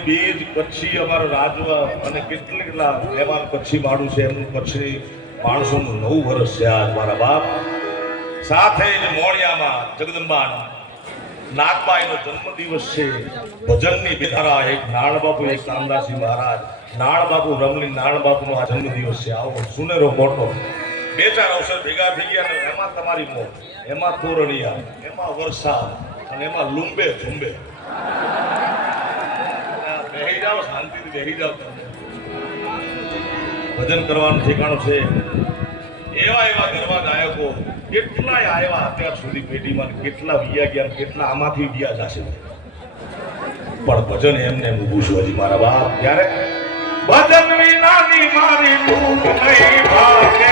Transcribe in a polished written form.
મોરબી બીજ કચ્છી અમારો રાજવા અને કેટલા મહેમાન કચ્છી માણું છે એમનું કચ્છી માણસોનું 9 વર્ષ છે આજ મારા બાપ સાથે જ મોણિયામાં જગદંબા નાગબાઈનો જન્મદિવસ છે ભજનની બેધારા એક નાણબાપુ એક કામદાસી મહારાજ નાણબાપુ રમલી નાણબાપુનો આ જન્મદિવસ છે આવો સુનેરો મોટો બે ચાર અવસર ભેગા થઈ ગયા ને એમાં તમારી મોત એમાં તોરણિયા એમાં વરસાદ અને એમાં લુંબે ઝુંબે બેહી જાઓ શાંતિથી બેહી જાઓ ભજન કરવાનું ઠેકાણું છે એવા એવા ગરબા ગાયકો કેટલાય આવ્યા અત્યાર સુધી પેઢીમાં કેટલા વિયા ગયા કેટલા આમાંથી ગયા જશે પણ ભજન એમને ઊભું છું હજી મારા બાપ ત્યારે ભજન વિનાની મારી ભૂખ નહીં ભાગે